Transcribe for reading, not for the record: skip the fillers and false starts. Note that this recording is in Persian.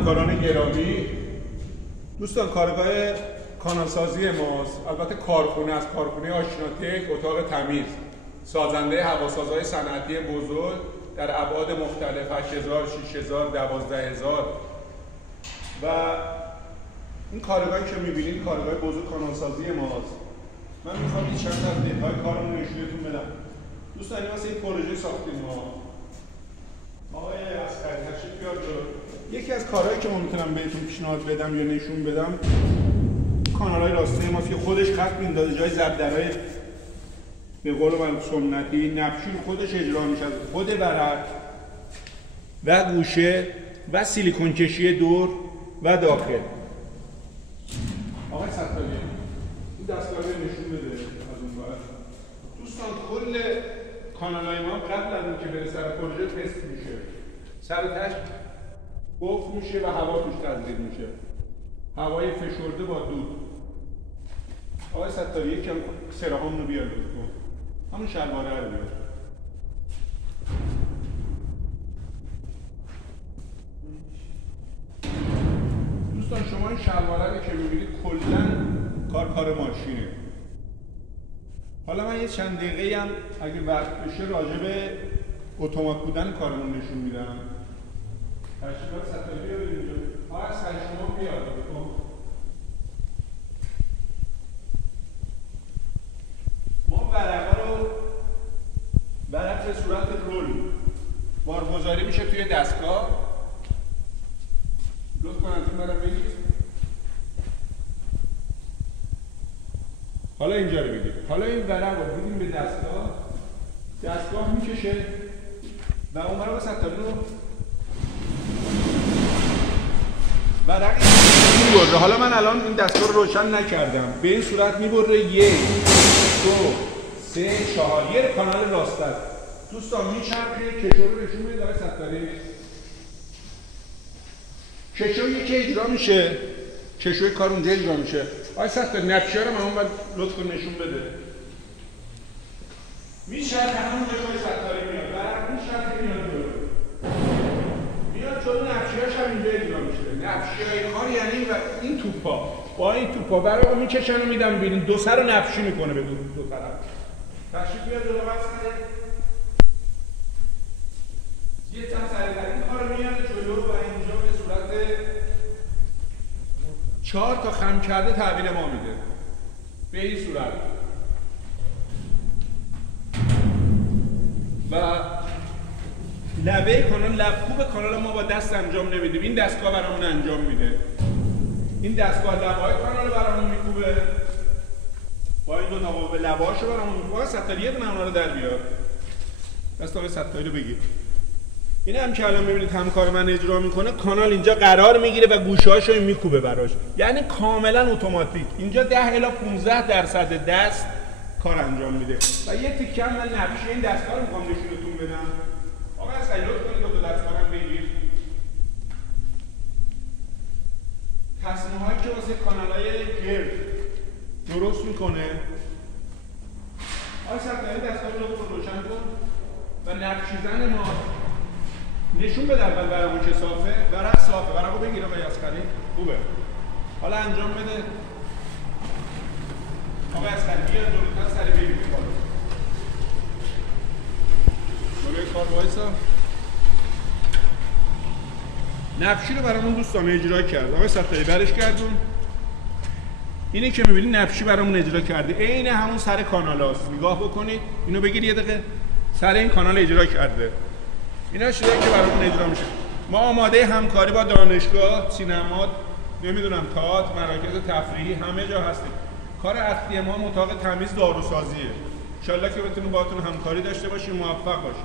همکاران گرامی، دوستان کارگاه کانالسازی ماست. البته کارخونه است، کارخونه آشناتک، اتاق تمیز، سازنده هواسازهای صنعتی بزرگ در ابعاد مختلف 8000 6000 12000 و این کارگاهی که می‌بینید کارگاه بزرگ کانالسازی ماست. من می‌خوام چند تا از دیتاهای کارمون نشونتون بدم. دوستان این واسه این پروژه ساختیم ما. آقای عسکری تشریف بیارید. یکی از کارهایی که من میتونم بهتون پیشنهاد بدم یا نشون بدم کانال‌های راسته ماست که خودش خط میندازه، جای ضربدرهای به قول من سنتی نبشی خودش اجرا میشه، خود ورق و گوشه و سیلیکون کشی دور و داخل. آقای ستاری این دستگاه رو نشون بده از اون ور. دوستان کل کانال‌های ما قبل از اینکه بره سر پروژه تست میشه، سر تاش قفل میشه و هوا توش تزریق میشه، هوای فشرده با دود. آقای ستاری یکم سراهامون رو بیار لطفاً، همون شلواره رو بیار. دوستان شما این شلواره رو که میبینید کلاً کار ماشینه. حالا من یه چند دقیقه هم اگه وقت بشه راجع به اتومات بودن کارمون نشون میدم. تشریفات ستاری بیارید اینجا. آقا سر شما بیاد. ما ورق به صورت رول بارگذاری میشه توی دستگاه. لطفاً از این برم بگید. حالا اینجا رو بگید. حالا این ورق رو بدیم به دستگاه میکشه و اون برای ستاری رو ورق میبره. حالا من الان این دستگاه رو روشن نکردم، به این صورت میبره 1 2 3 4 یه کانال راست است. دوستان میچرخه کشو رو نشون میده داره ستاره کشویی که اجرا میشه، کشوی کار اونجا اجرا میشه. آقای ستاره نقشه رو من لطفاً نشون بده. میچرخه همون جای ستاره میاد، ورق میچرخه میاد جلو نقشه‌اش هم اینجا اجرا میشه. نقشه‌های کار یعنی این توپا با این توپا برای میکشن و میدم ببینید دو سر رو نقشی میکنه به دو طرف. تشریف بیاد جلو واسه یه تا سریع‌تر این کارو میاره جلو و اینجا به صورت 4 تا خم کرده تحویل ما میده. به این صورت. و لبه کانال، لبکوب کانال ما با دست انجام نمیدیم، این دستگاه برامون انجام میده. این دستگاه لبه‌های کانال رو برامون میکوبه، با این دو تا قوه لبه‌هاشو برامون میکوبه. ستاری یه دونه اونا رو در بیار. دست آقای ستاری رو بگیر. این هم که الان میبینید همکار من اجرا میکنه، کانال اینجا قرار میگیره و گوشه‌هاشو میکوبه براش، یعنی کاملا اتوماتیک. اینجا 10 الی 15% دست کار انجام میده. و یه تیکه من نقشه این دستگاه رو میخوام نشونتون بدم. آقا از لطف کنید دو دستگاه هم بگیر. تصمیم‌هایی که واسه کانال‌های گرد درست میکنه. آقا ستاره دستگاه رو روشن کن و نقشیزن ما نشون بده اول برامون که صافه. ورق صافه، ورق رو بگیر آقای عسکری. خوبه. حالا انجام بده. آقای عسکری بیا جلوتر سری بگیر کارو. جلوی کار وایسا. نقشی رو برامون دوستان اجرا کرد. آقای ستاری برش کردون. اینه که می‌بینید نقشی برامون اجرا کرده. عین همون سر کانالاست. نگاه بکنید. اینو بگیر یه دقیقه. سر این کانال اجرا کرده. اینا چیزایی که برامون اجرا میشه. ما آماده همکاری با دانشگاه، سینما، نمیدونم تئاتر، مراکز تفریحی همه جا هستیم. کار اصلی ما اتاق تمیز داروسازیه. ان شاءالله که بتونیم باهاتون همکاری داشته باشیم، موفق باشیم.